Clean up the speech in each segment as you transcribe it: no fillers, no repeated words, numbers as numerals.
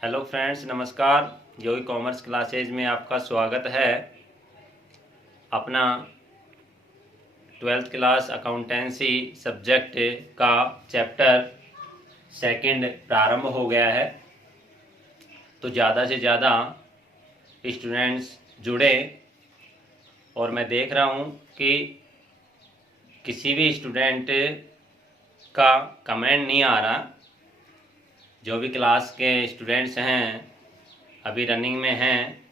Hello friends, नमस्कार। योगी commerce classes में आपका स्वागत है। अपना 12th क्लास अकाउंटेंसी सब्जेक्ट का चैप्टर सेकंड प्रारंभ हो गया है, तो ज़्यादा से ज़्यादा स्टूडेंट्स जुड़े। और मैं देख रहा हूँ कि किसी भी स्टूडेंट का कमेंट नहीं आ रहा। जो भी क्लास के स्टूडेंट्स हैं, अभी रनिंग में हैं,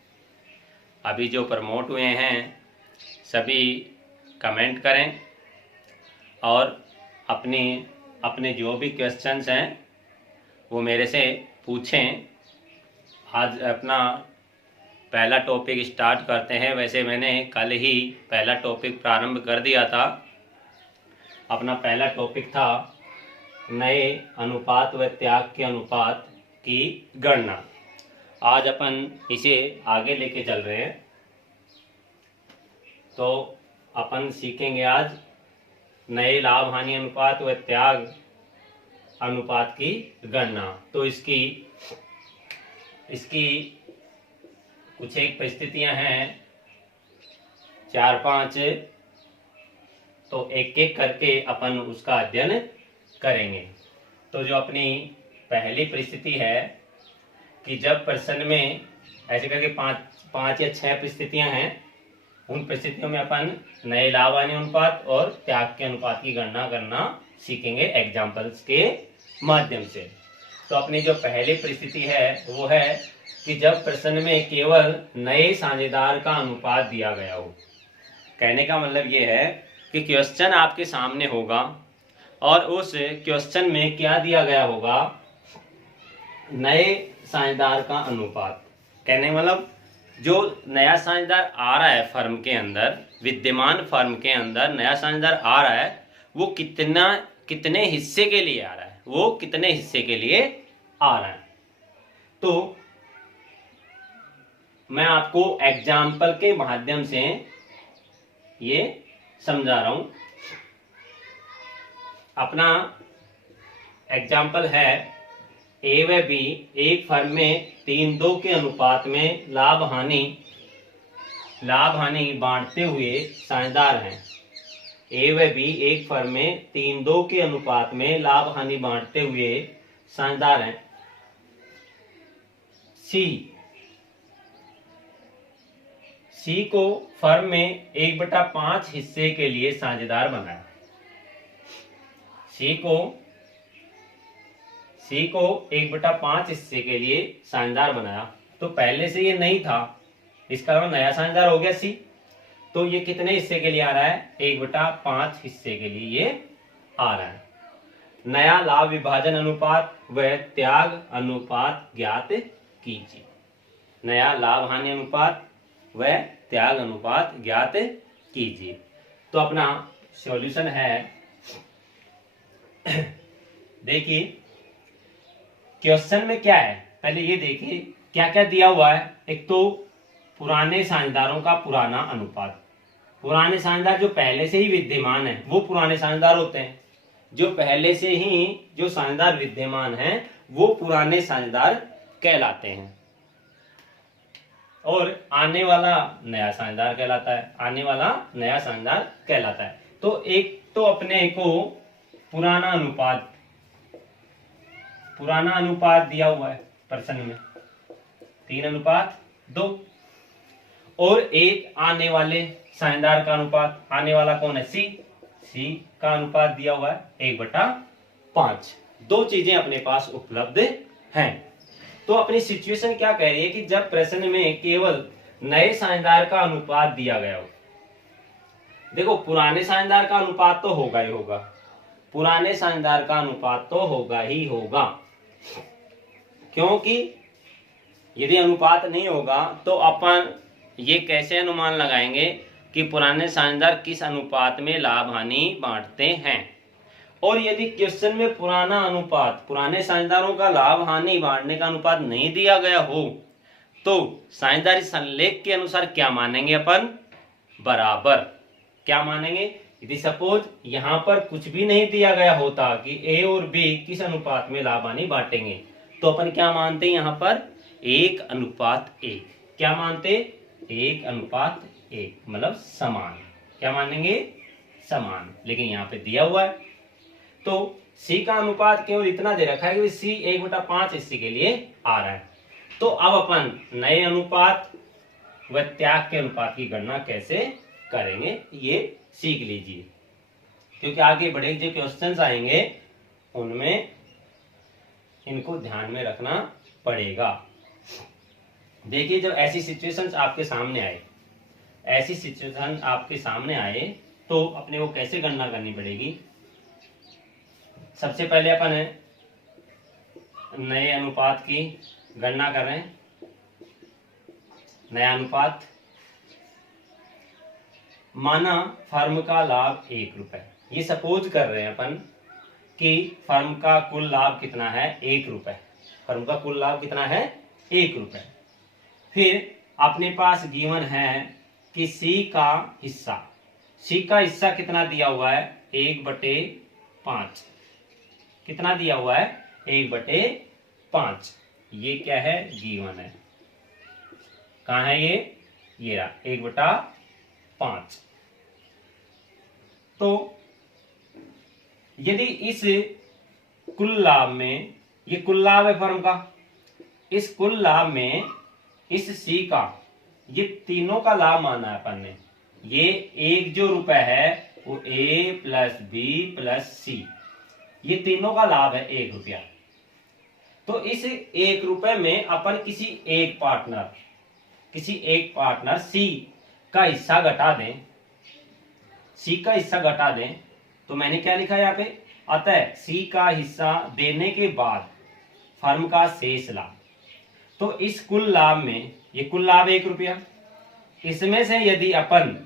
अभी जो प्रमोट हुए हैं, सभी कमेंट करें और अपने जो भी क्वेश्चंस हैं वो मेरे से पूछें। आज अपना पहला टॉपिक स्टार्ट करते हैं। वैसे मैंने कल ही पहला टॉपिक प्रारंभ कर दिया था। अपना पहला टॉपिक था नए अनुपात व त्याग के अनुपात की गणना। आज अपन इसे आगे लेके चल रहे हैं, तो अपन सीखेंगे आज नए लाभ हानि अनुपात व त्याग अनुपात की गणना। तो इसकी कुछ एक परिस्थितियां हैं, 4-5, तो एक एक करके अपन उसका अध्ययन करेंगे। तो जो अपनी पहली परिस्थिति है कि जब प्रश्न में ऐसे करके पांच या 6 परिस्थितियां हैं, उन परिस्थितियों में अपन नए लाभ हानि अनुपात और त्याग के अनुपात की गणना करना सीखेंगे एग्जाम्पल्स के माध्यम से। तो अपनी जो पहली परिस्थिति है वो है कि जब प्रश्न में केवल नए साझेदार का अनुपात दिया गया हो। कहने का मतलब ये है कि क्वेश्चन आपके सामने होगा और उस क्वेश्चन में क्या दिया गया होगा, नए साझेदार का अनुपात। कहने का मतलब जो नया साझेदार आ रहा है फर्म के अंदर, विद्यमान फर्म के अंदर नया साझेदार आ रहा है, वो कितने हिस्से के लिए आ रहा है, वो कितने हिस्से के लिए आ रहा है। तो मैं आपको एग्जाम्पल के माध्यम से ये समझा रहा हूं। अपना एग्जाम्पल है ए व बी एक फर्म में 3:2 के अनुपात में लाभ हानि बांटते हुए साझेदार हैं। ए व बी एक फर्म में 3:2 के अनुपात में लाभ हानि बांटते हुए साझेदार हैं। सी को फर्म में 1/5 हिस्से के लिए साझेदार बनाया। सी को 1/5 हिस्से के लिए साझेदार बनाया। तो पहले से ये नहीं था, इसका मतलब नया साझेदार हो गया सी। तो ये कितने हिस्से के लिए आ रहा है, 1/5 हिस्से के लिए ये आ रहा है। नया लाभ विभाजन अनुपात व त्याग अनुपात ज्ञात कीजिए। नया लाभ हानि अनुपात व त्याग अनुपात ज्ञात कीजिए। तो अपना सॉल्यूशन है, देखिए क्वेश्चन में क्या है, पहले ये देखिए क्या क्या दिया हुआ है। एक तो पुराने साझेदारों का पुराना अनुपात। पुराने साझेदार जो पहले से ही विद्यमान है वो पुराने साझेदार होते हैं। जो पहले से ही जो साझेदार विद्यमान हैं वो पुराने साझेदार कहलाते हैं। और आने वाला नया साझेदार कहलाता है। आने वाला नया साझेदार कहलाता है। तो एक तो अपने को पुराना अनुपात दिया हुआ है प्रश्न में 3:2, और एक आने वाले साझेदार का अनुपात। आने वाला कौन है, सी का अनुपात दिया हुआ है 1/5। दो चीजें अपने पास उपलब्ध हैं। तो अपनी सिचुएशन क्या कह रही है कि जब प्रश्न में केवल नए साझेदार का अनुपात दिया गया हो, देखो पुराने साझेदार का अनुपात तो होगा ही होगा, पुराने साझेदार का अनुपात तो होगा ही होगा, क्योंकि यदि अनुपात नहीं होगा तो अपन ये कैसे अनुमान लगाएंगे कि पुराने साझेदार किस अनुपात में लाभ हानि बांटते हैं। और यदि क्वेश्चन में पुराना अनुपात, पुराने साझेदारों का लाभ हानि बांटने का अनुपात नहीं दिया गया हो तो साझेदारी संलेख के अनुसार क्या मानेंगे अपन, बराबर। क्या मानेंगे, यदि सपोज यहां पर कुछ भी नहीं दिया गया होता कि ए और बी किस अनुपात में लाभ हानि बांटेंगे, तो अपन क्या मानते हैं यहां पर 1:1। क्या मानते, 1:1, मतलब समान। क्या मानेंगे, समान। लेकिन यहाँ पे दिया हुआ है तो C का अनुपात केवल इतना दे रखा है कि C 1/5 इसी के लिए आ रहा है। तो अब अपन नए अनुपात व त्याग के अनुपात की गणना कैसे करेंगे ये सीख लीजिए, क्योंकि आगे बड़े जो क्वेश्चंस आएंगे उनमें इनको ध्यान में रखना पड़ेगा। देखिए जब ऐसी सिचुएशंस आपके सामने आए, ऐसी सिचुएशन आपके सामने आए तो अपने को कैसे गणना करनी पड़ेगी। सबसे पहले अपन नए अनुपात की गणना कर रहे हैं। नया अनुपात, माना फर्म का लाभ 1 रुपए, ये सपोज कर रहे हैं अपन कि फर्म का कुल लाभ कितना है 1 रुपए। फर्म का कुल लाभ कितना है 1 रुपए। फिर अपने पास गिवन है कि C का हिस्सा, C का हिस्सा कितना दिया हुआ है 1/5। कितना दिया हुआ है 1/5। ये क्या है, गिवन है। कहाँ है ये रहा 1/5। तो यदि इस कुल लाभ में, ये कुल लाभ है फर्म का, इस कुल लाभ में इस C का, ये तीनों का लाभ माना है अपन ने। ये एक जो रुपए है वो A + B + C, ये तीनों का लाभ है 1 रुपया। तो इस 1 रुपए में अपन किसी एक पार्टनर C का हिस्सा घटा दें, C का हिस्सा घटा दें, तो मैंने क्या लिखा है यहाँ पे, अतः C का हिस्सा देने के बाद फर्म का शेष लाभ। तो इस कुल लाभ में, ये कुल लाभ 1 रुपया, इसमें से यदि अपन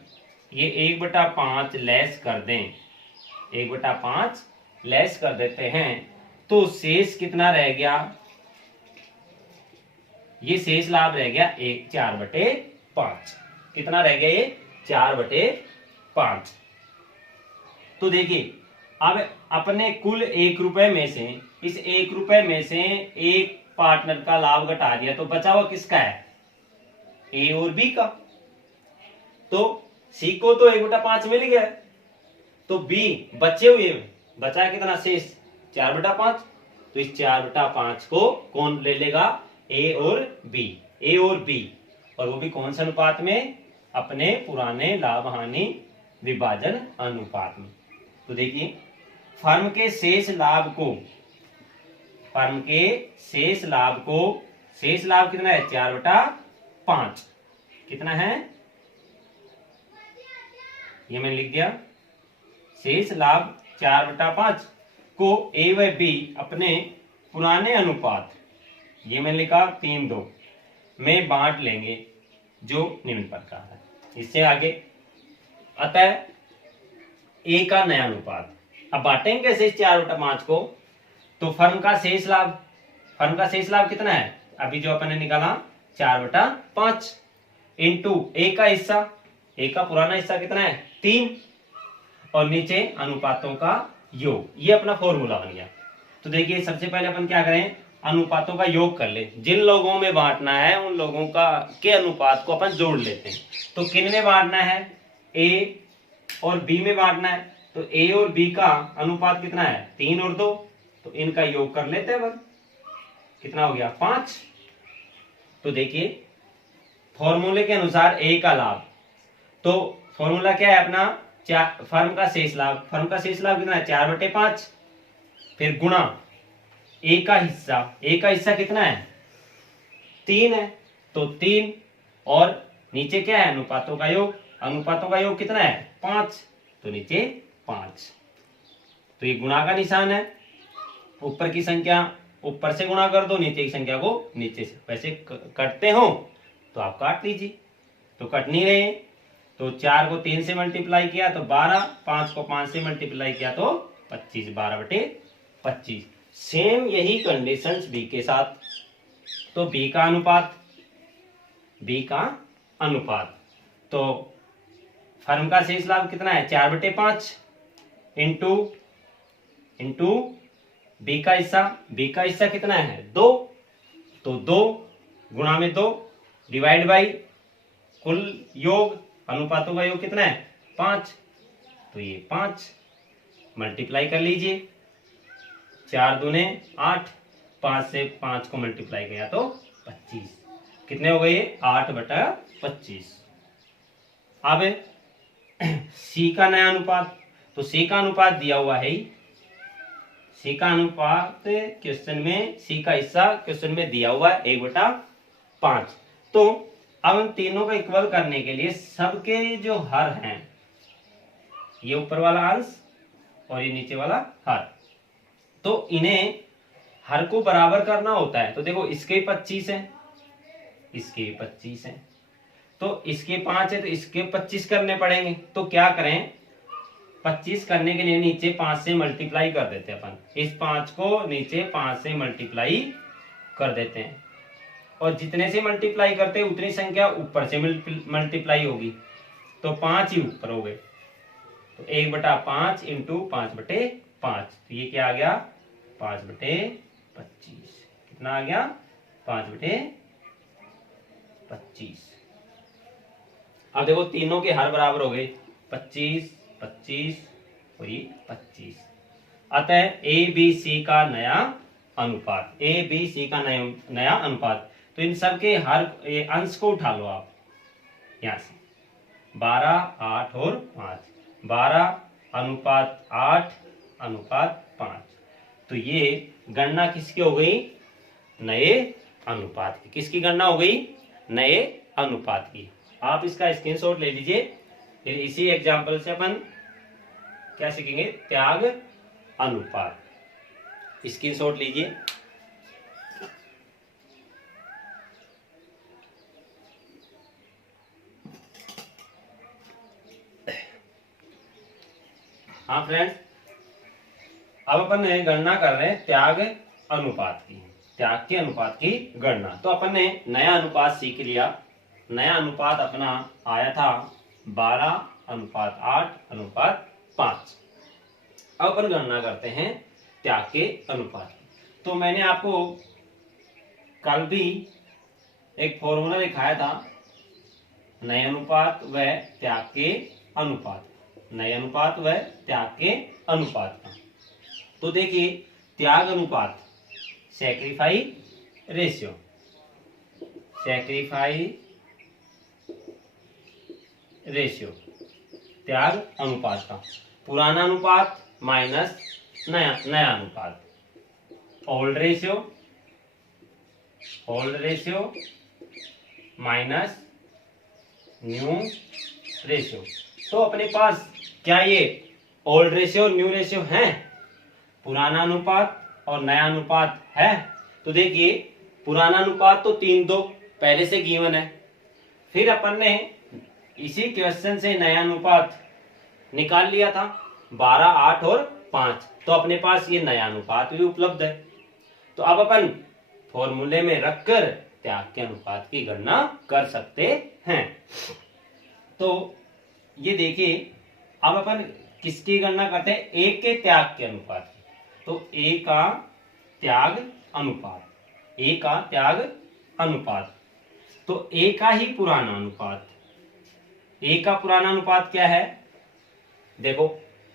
ये 1/5 लेस कर दें, 1/5 लेस कर देते हैं तो शेष कितना रह गया, ये शेष लाभ रह गया 4/5। कितना रह गया ये 4/5। तो देखिए अब अपने कुल 1 रुपए में से, इस 1 रुपए में से एक पार्टनर का लाभ घटा दिया तो बचा हुआ किसका है, A और B का। तो C को तो 1/5 मिल गया, तो B बचे हुए बचा कितना शेष 4/5। तो इस 4/5 को कौन ले लेगा, A और B, A और B, और वो भी कौन से अनुपात में, अपने पुराने लाभ हानि विभाजन अनुपात में। तो देखिए फर्म के शेष लाभ को, फर्म के शेष लाभ को, शेष लाभ कितना है 4/5। कितना है, ये मैंने लिख दिया, शेष लाभ 4/5 को A व B अपने पुराने अनुपात, ये मैंने लिखा 3:2 में बांट लेंगे जो निम्न प्रकार है। इससे आगे अतः A का नया अनुपात, अब बांटेंगे कैसे इस 4/5 को, तो फर्म का शेष लाभ, फर्म का शेष लाभ कितना है अभी जो अपन ने निकाला 4/5 इंटू A का हिस्सा, A का पुराना हिस्सा कितना है 3, और नीचे अनुपातों का योग, ये अपना फॉर्मूला बन गया। तो देखिए सबसे पहले अपन क्या करें, अनुपातों का योग कर ले, जिन लोगों में बांटना है उन लोगों का के अनुपात को अपन जोड़ लेते हैं। तो किन में बांटना है, A और B में बांटना है, तो A और B का अनुपात कितना है 3 और 2, तो इनका योग कर लेते हैं बस, कितना हो गया 5। तो देखिए फॉर्मूले के अनुसार A का लाभ, तो फॉर्मूला क्या है अपना, फर्म का शेष लाभ, फर्म का शेष लाभ कितना है 4/5, फिर गुणा A का हिस्सा, A का हिस्सा कितना है 3 है, तो 3, और नीचे क्या है अनुपातों का योग, अनुपातों का योग कितना है 5, तो नीचे 5। तो ये गुणा का निशान है, ऊपर की संख्या ऊपर से गुणा कर दो, नीचे की संख्या को नीचे से। वैसे कटते हो तो आप काट लीजिए, तो कट नहीं रहे। तो 4 को 3 से मल्टीप्लाई किया तो 12, 5 को 5 से मल्टीप्लाई किया तो 25, 12/25। सेम यही कंडीशंस बी के साथ। तो बी का अनुपात तो फर्म का शेष लाभ कितना है, 4/5 इंटू बी का हिस्सा कितना है, 2, तो 2 गुणा में 2 डिवाइड बाई कुल योग, अनुपातों का योग कितना है, 5, तो ये 5 मल्टीप्लाई कर लीजिए। 4 दूने 8, 5 से 5 को मल्टीप्लाई किया तो 25। कितने हो गए, 8/25। अब सी का नया अनुपात, तो सी का अनुपात दिया हुआ है, सी का अनुपात क्वेश्चन में, सी का हिस्सा क्वेश्चन में दिया हुआ है 1/5। तो अब हम तीनों को इक्वल करने के लिए सबके जो हर हैं, ये ऊपर वाला अंश और ये नीचे वाला हर, तो इन्हें हर को बराबर करना होता है। तो देखो इसके 25 है, इसके 25 है, तो इसके 5 है, तो इसके 25 करने पड़ेंगे। तो क्या करें, 25 करने के लिए नीचे 5 से मल्टीप्लाई कर देते हैं अपन। इस 5 को नीचे 5 से मल्टीप्लाई कर देते हैं, और जितने से मल्टीप्लाई करते हैं उतनी संख्या ऊपर से मल्टीप्लाई होगी, तो 5 ही ऊपर हो गए। तो 1/5 इंटू 5/5, तो ये क्या आ गया, 5/25। कितना आ गया, 5/25। अब देखो तीनों के हर बराबर हो गए, 25, 25 और ये 25। अतः ए बी सी का नया अनुपात, ए बी सी का नया अनुपात। तो इन सब के हर अंश को उठा लो आप यहां से, 12, 8 और 5, 12:8:5। तो ये गणना किसकी हो गई, नए अनुपात की। किसकी गणना हो गई, नए अनुपात की। आप इसका स्क्रीनशॉट ले लीजिए। फिर इसी एग्जाम्पल से अपन क्या सीखेंगे, त्याग अनुपात। स्क्रीनशॉट लीजिए। हाँ फ्रेंड्स, अब अपन गणना कर रहे हैं त्याग अनुपात की, त्याग के अनुपात की गणना। तो अपन ने नया अनुपात सीख लिया। नया अनुपात अपना आया था 12:8:5। अब अपन गणना करते हैं त्याग के अनुपात की। तो मैंने आपको कल भी एक फॉर्मूला दिखाया था, नए अनुपात व त्याग के अनुपात, नए अनुपात व त्याग के अनुपात का। तो देखिए त्याग अनुपात, सैक्रिफाइस रेशियो, त्याग अनुपात का। पुराना अनुपात माइनस नया अनुपात, old ratio minus new ratio. तो अपने पास क्या ये ओल्ड रेशियो न्यू रेशियो है, पुराना अनुपात और नया अनुपात है। तो देखिए पुराना अनुपात तो 3:2 पहले से गिवन है। फिर अपन ने इसी क्वेश्चन से नया अनुपात निकाल लिया था 12, 8 और 5। तो अपने पास ये नया अनुपात भी उपलब्ध है। तो अब अपन फॉर्मूले में रखकर त्याग के अनुपात की गणना कर सकते हैं। तो ये देखिए अब अपन किसकी गणना करते हैं, ए के त्याग के अनुपात की। तो ए का त्याग अनुपात, ए का त्याग अनुपात, तो ए का ही पुराना अनुपात। ए का पुराना अनुपात क्या है, देखो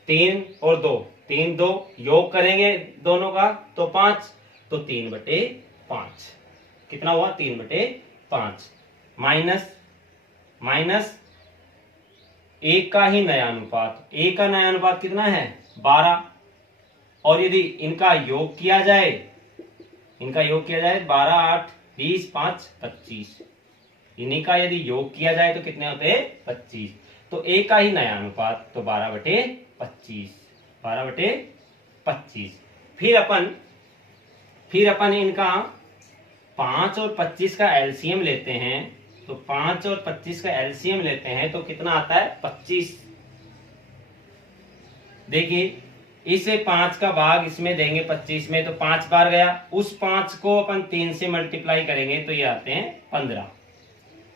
3 और 2, 3 2 योग करेंगे दोनों का तो 5, तो 3/5 कितना हुआ, 3/5 माइनस ए का ही नया अनुपात। ए का नया अनुपात कितना है, 12। और यदि इनका योग किया जाए 12, 8, 20, 5, 25, इन्हीं का यदि योग किया जाए तो कितने होते हैं, 25। तो ए का ही नया अनुपात, तो 12/25, 12/25। फिर अपन इनका 5 और 25 का एलसीएम लेते हैं, तो 5 और 25 का एलसीएम लेते हैं तो कितना आता है 25। देखिए इसे 5 का भाग इसमें देंगे 25 में, तो 5 बार गया, उस 5 को अपन 3 से मल्टीप्लाई करेंगे तो ये आते हैं 15।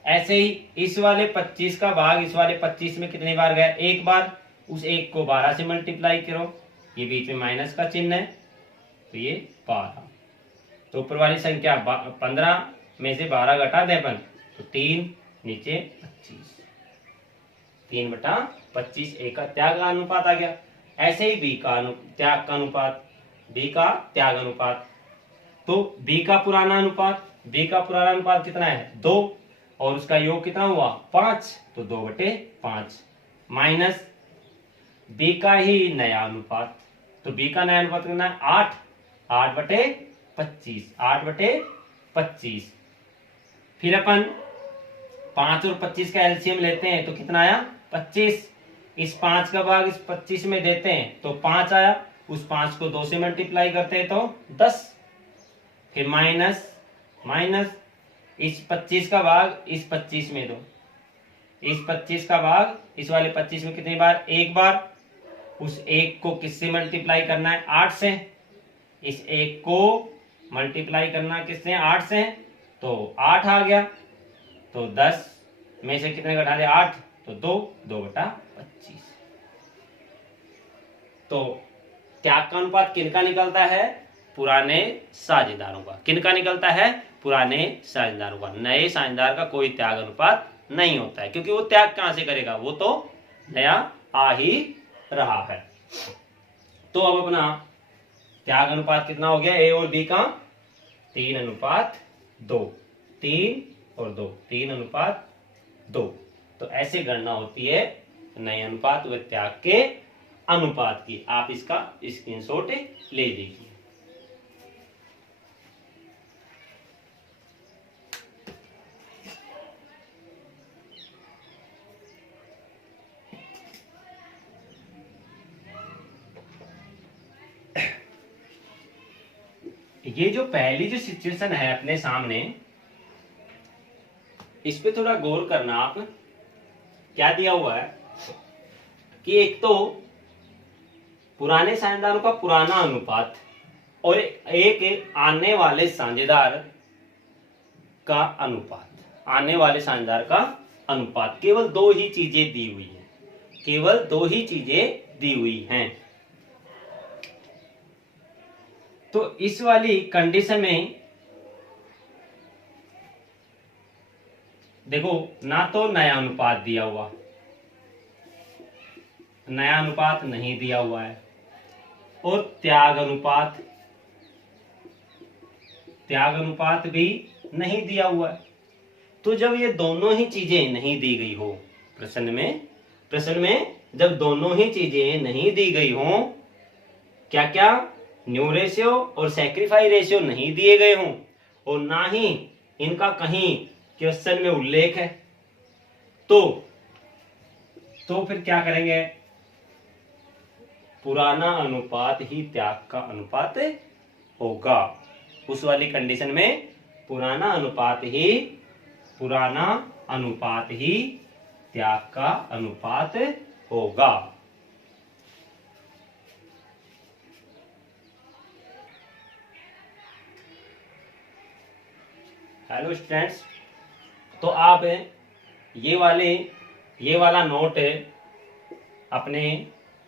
ऐसे ही इस वाले 25 का भाग इस वाले 25 में कितनी बार गया, एक बार, उस एक को 12 से मल्टीप्लाई करो, ये बीच में माइनस का चिन्ह है तो ये 12। तो ऊपर वाली संख्या 15 में से 12 घटा दे अपन तो 3, नीचे 25, 3/25 ए का त्याग का अनुपात आ गया। ऐसे ही बी का त्याग का अनुपात, बी का त्याग अनुपात, तो बी का पुराना अनुपात कितना है 2, और उसका योग कितना हुआ 5, तो 2/5 माइनस बी का ही नया अनुपात, तो बी का नया अनुपात कितना है 8, 8/25, 8/25। फिर अपन 5 और 25 का एलसीएम लेते हैं तो कितना आया 25, इस 5 का भाग इस 25 में देते हैं तो 5 आया, उस 5 को 2 से मल्टीप्लाई करते हैं तो 10, फिर माइनस इस 25 का भाग इस 25 में दो, इस 25 का भाग इस वाले 25 में कितनी बार, एक बार, उस एक को किससे मल्टीप्लाई करना है 8 से, इस एक को मल्टीप्लाई करना किससे 8 से, तो 8 आ गया, तो 10 में से कितने घटा दे 8, तो 2/25। तो त्याग का अनुपात किनका निकलता है, पुराने साझेदारों का। किनका निकलता है, पुराने साझेदारों का। नए साझेदार का कोई त्याग अनुपात नहीं होता है, क्योंकि वो त्याग कहां से करेगा, वो तो नया आ ही रहा है। तो अब अपना त्याग अनुपात कितना हो गया, ए और बी का 3:2, 3 और 2, 3:2। तो ऐसे गणना होती है नए अनुपात व त्याग के अनुपात की। आप इसका स्क्रीनशॉट ले लीजिए। ये जो पहली जो सिचुएशन है अपने सामने, इस पे थोड़ा गौर करना आप। क्या दिया हुआ है कि एक तो पुराने साझेदारों का पुराना अनुपात और एक आने वाले साझेदार का अनुपात, आने वाले साझेदार का अनुपात, केवल 2 ही चीजें दी हुई है, केवल 2 ही चीजें दी हुई हैं। तो इस वाली कंडीशन में देखो, ना तो नया अनुपात दिया हुआ, नया अनुपात नहीं दिया हुआ है, और त्याग अनुपात भी नहीं दिया हुआ है। तो जब ये दोनों ही चीजें नहीं दी गई हो प्रश्न में जब दोनों ही चीजें नहीं दी गई हो, क्या न्यू रेशियो और सैक्रिफाइस रेशियो नहीं दिए गए हों, और ना ही इनका कहीं क्वेश्चन में उल्लेख है, तो फिर क्या करेंगे, पुराना अनुपात ही त्याग का अनुपात होगा। उस वाली कंडीशन में पुराना अनुपात ही त्याग का अनुपात होगा। हेलो स्टूडेंट्स, तो आप ये वाला नोट अपने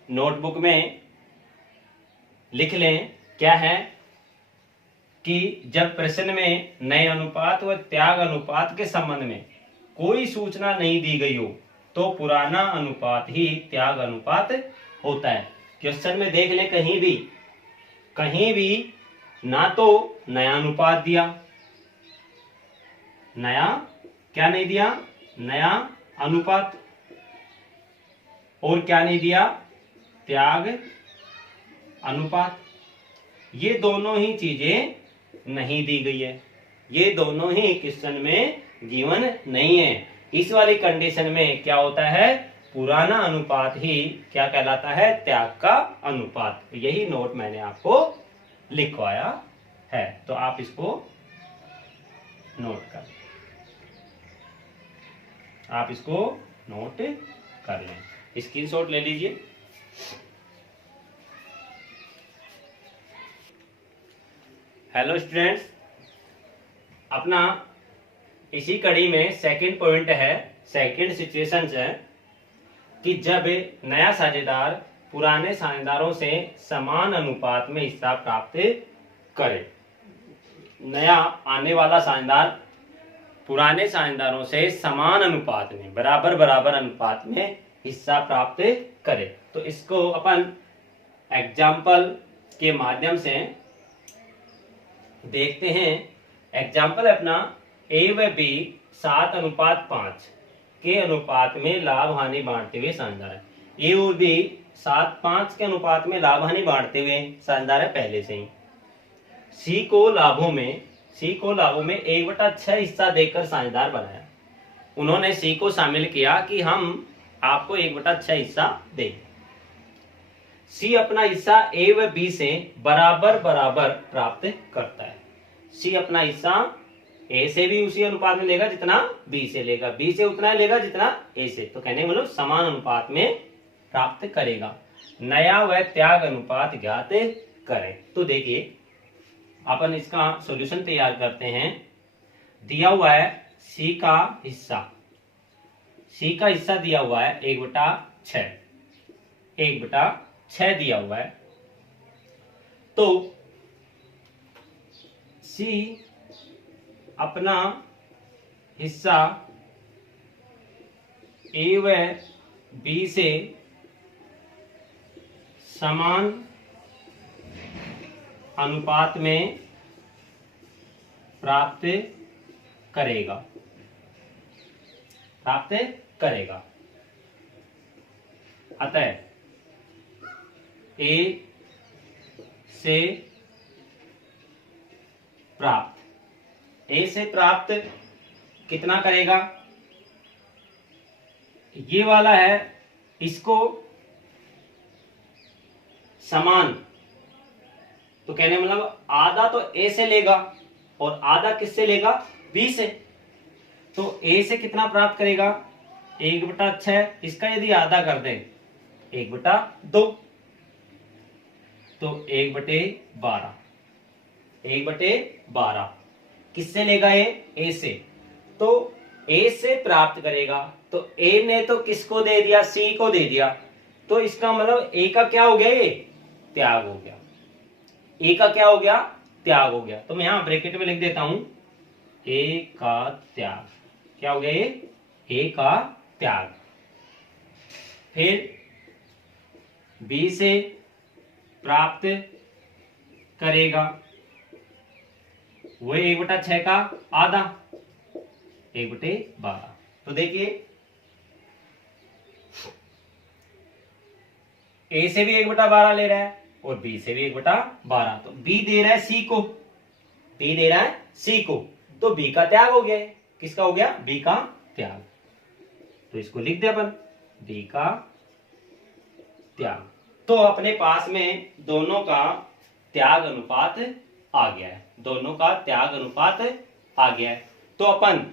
नोटबुक में लिख लें। क्या है कि जब प्रश्न में नए अनुपात व त्याग अनुपात के संबंध में कोई सूचना नहीं दी गई हो तो पुराना अनुपात ही त्याग अनुपात होता है। क्वेश्चन में देख ले, कहीं भी ना तो नया अनुपात दिया, नया क्या नहीं दिया, नया अनुपात, और क्या नहीं दिया, त्याग अनुपात। ये दोनों ही चीजें नहीं दी गई है, ये दोनों ही क्वेश्चन में गिवन नहीं है। इस वाली कंडीशन में क्या होता है, पुराना अनुपात ही क्या कहलाता है, त्याग का अनुपात। यही नोट मैंने आपको लिखवाया है, तो आप इसको नोट कर लें, आप इसको नोट कर लें, स्क्रीनशॉट ले लीजिए। हेलो स्टूडेंट्स, अपना इसी कड़ी में सेकंड पॉइंट है, सेकंड सिचुएशन है कि जब नया साझेदार पुराने साझेदारों से समान अनुपात में हिस्सा प्राप्त करे। नया आने वाला साझेदार पुराने साझेदारों से समान अनुपात में, बराबर बराबर अनुपात में हिस्सा प्राप्त करे। तो इसको अपन एग्जाम्पल के माध्यम से देखते हैं। एग्जाम्पल अपना ए व बी 7:5 के अनुपात में लाभ हानि बांटते हुए साझेदार है। ए और बी 7:5 के अनुपात में लाभ हानि बांटते हुए साझेदार है पहले से ही। सी को लाभों में 1/6 हिस्सा देकर साझेदार बनाया। उन्होंने सी को शामिल किया कि हम आपको 1/6 हिस्सा देंगे। सी अपना हिस्सा ए व बी से बराबर बराबर प्राप्त करता है। सी अपना हिस्सा ए से भी उसी अनुपात में लेगा जितना बी से लेगा, बी से उतना लेगा जितना ए से, तो कहने मतलब समान अनुपात में प्राप्त करेगा। नया व त्याग अनुपात ज्ञात करें। तो देखिए अपन इसका सॉल्यूशन तैयार करते हैं। दिया हुआ है सी का हिस्सा दिया हुआ है 1/6 दिया हुआ है। तो सी अपना हिस्सा ए व बी से समान अनुपात में प्राप्त करेगा। अतः ए से प्राप्त कितना करेगा, ये वाला है, इसको समान, तो कहने मतलब आधा तो ए से लेगा और आधा किससे लेगा, बी से। तो ए से कितना प्राप्त करेगा, 1/6। इसका यदि आधा कर दें 1/2, तो 1/12 किससे लेगा, ए से। तो ए से प्राप्त करेगा, तो ए ने तो किसको दे दिया, सी को दे दिया। तो इसका मतलब ए का क्या हो गया, ये त्याग हो गया। ए का क्या हो गया, त्याग हो गया। तो मैं यहां ब्रैकेट में लिख देता हूं ए का त्याग। क्या हो गया, ये ए का त्याग। फिर बी से प्राप्त करेगा वो 1/6 का आधा, 1/12। तो देखिए ए से भी 1/12 ले रहा है और बी से भी 1/12। तो बी दे रहा है सी को, तो बी का त्याग हो गया। किसका हो गया, बी का त्याग। तो इसको लिख दे अपन, बी का त्याग। तो अपने पास में दोनों का त्याग अनुपात आ गया है, तो अपन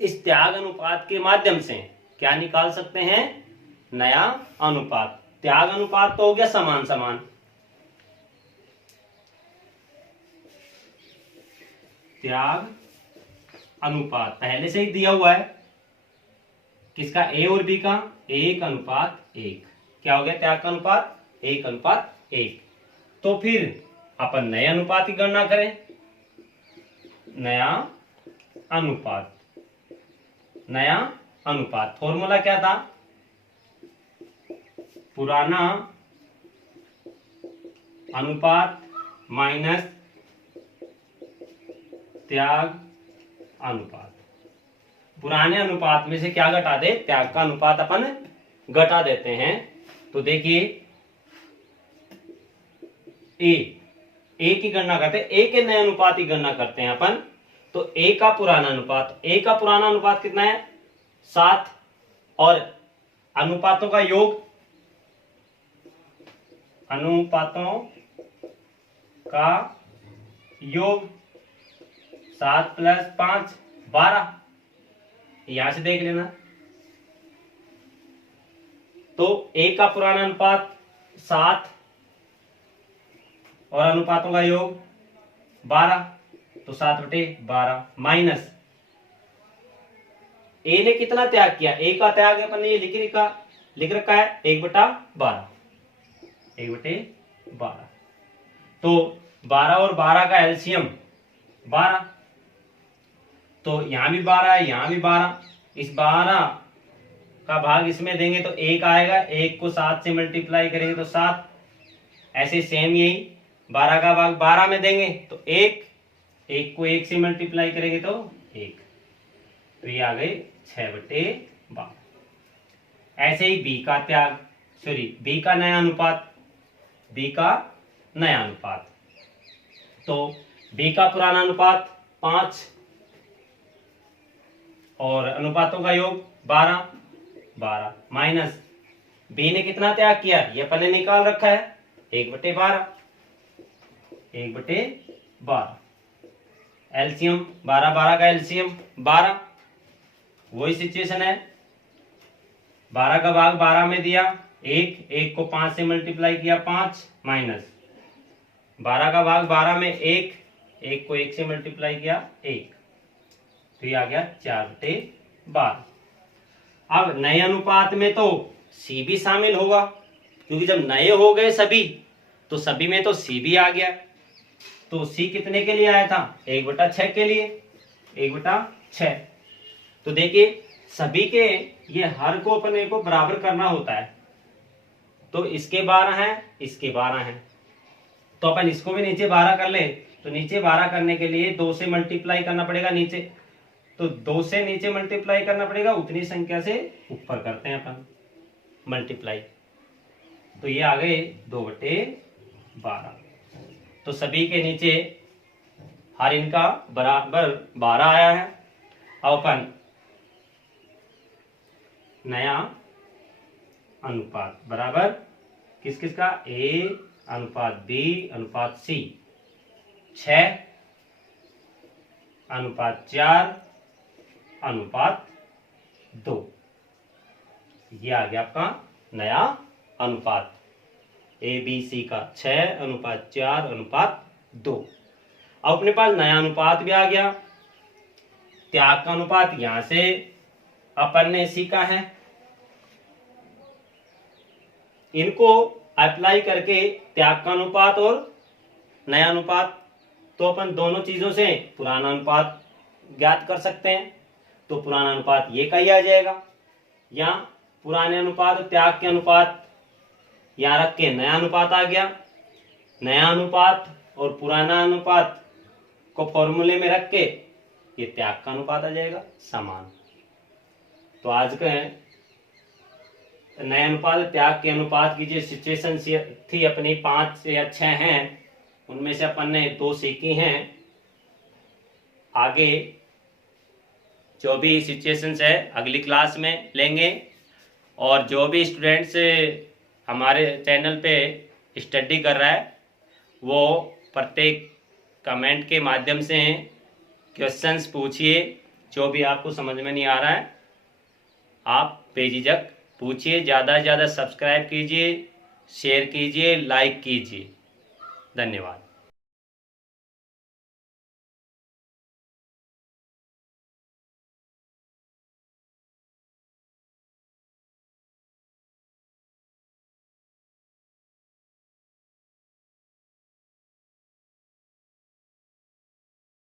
इस त्याग अनुपात के माध्यम से क्या निकाल सकते हैं, नया अनुपात। त्याग अनुपात तो हो गया समान समान, त्याग अनुपात पहले से ही दिया हुआ है, किसका, ए और बी का 1:1। क्या हो गया त्याग का अनुपात, 1:1। तो फिर अपन नए अनुपात की गणना करें। नया अनुपात फॉर्मूला क्या था, पुराना अनुपात माइनस त्याग अनुपात। पुराने अनुपात में से क्या घटा दे, त्याग का अनुपात अपन घटा देते हैं। तो देखिए ए की गणना करते हैं, ए के नए अनुपात की गणना करते हैं अपन। तो ए का पुराना अनुपात कितना है, 7, और अनुपातों का योग, अनुपातों का योग 7 + 5 12, यहां से देख लेना। तो A का पुराना अनुपात 7 और अनुपातों का योग 12, तो 7/12 माइनस A ने कितना त्याग किया, A का त्याग अपन ने ये लिख रखा है 1/12, 1/12। तो 12 और 12 का एलसीएम 12, तो यहां भी 12 है, यहां भी 12, इस 12 का भाग इसमें देंगे तो 1 आएगा, 1 को 7 से मल्टीप्लाई करेंगे तो 7, ऐसे सेम यही 12 का भाग 12 में देंगे तो 1, 1 को 1 से मल्टीप्लाई करेंगे तो 1, तो ये आ गए 6/12। ऐसे ही B का त्याग, B का नया अनुपात, B का नया अनुपात, तो B का पुराना अनुपात 5 और अनुपातों का योग 12 माइनस B ने कितना त्याग किया, ये अपन ने निकाल रखा है 1/12, 1/12। एलसीएम 12 का एलसीएम 12, वही सिचुएशन है, 12 का भाग 12 में दिया 1 को 5 से मल्टीप्लाई किया 5 माइनस 12 का भाग 12 में 1 को 1 से मल्टीप्लाई किया 1, तो ये आ गया 4/12। अब नए अनुपात में तो C भी शामिल होगा, क्योंकि जब नए हो गए सभी तो सभी में तो C भी आ गया। तो C कितने के लिए आया था, 1/6 के लिए, 1/6। तो देखिए सभी के ये हर को अपने को बराबर करना होता है, तो इसके 12 हैं, इसके 12 हैं, तो अपन इसको भी नीचे 12 कर ले, तो नीचे 12 करने के लिए 2 से मल्टीप्लाई करना पड़ेगा नीचे, तो 2 से नीचे मल्टीप्लाई करना पड़ेगा, उतनी संख्या से ऊपर करते हैं अपन मल्टीप्लाई, तो ये आ गए 2/12। तो सभी के नीचे हर इनका बराबर 12 आया है। अब अपन नया अनुपात बराबर किस किस का, A अनुपात B अनुपात C, 6 अनुपात 4 अनुपात 2, ये आ गया आपका नया अनुपात ABC का 6 अनुपात 4 अनुपात 2। अब अपने पास नया अनुपात भी आ गया, त्याग का अनुपात यहां से अपन ने सीखा है, इनको अप्लाई करके त्याग का अनुपात और नया अनुपात, तो अपन दोनों चीजों से पुराना अनुपात ज्ञात कर सकते हैं। तो पुराना अनुपात ये का ही आ जाएगा, या पुराने अनुपात और त्याग के अनुपात यहां रख के नया अनुपात आ गया, नया अनुपात और पुराना अनुपात को फॉर्मूले में रख के ये त्याग का अनुपात आ जाएगा समान। तो आज के नए अनुपात त्याग के अनुपात की जो सिचुएशन थी अपनी 5 या 6 हैं, उनमें से अपन ने 2 सीखी हैं। आगे जो भी सिचुएशंस है अगली क्लास में लेंगे, और जो भी स्टूडेंट्स हमारे चैनल पे स्टडी कर रहा है वो प्रत्येक कमेंट के माध्यम से क्वेश्चंस पूछिए, जो भी आपको समझ में नहीं आ रहा है आप बेझिझक पूछिए, ज़्यादा से ज़्यादा सब्सक्राइब कीजिए, शेयर कीजिए, लाइक कीजिए। धन्यवाद।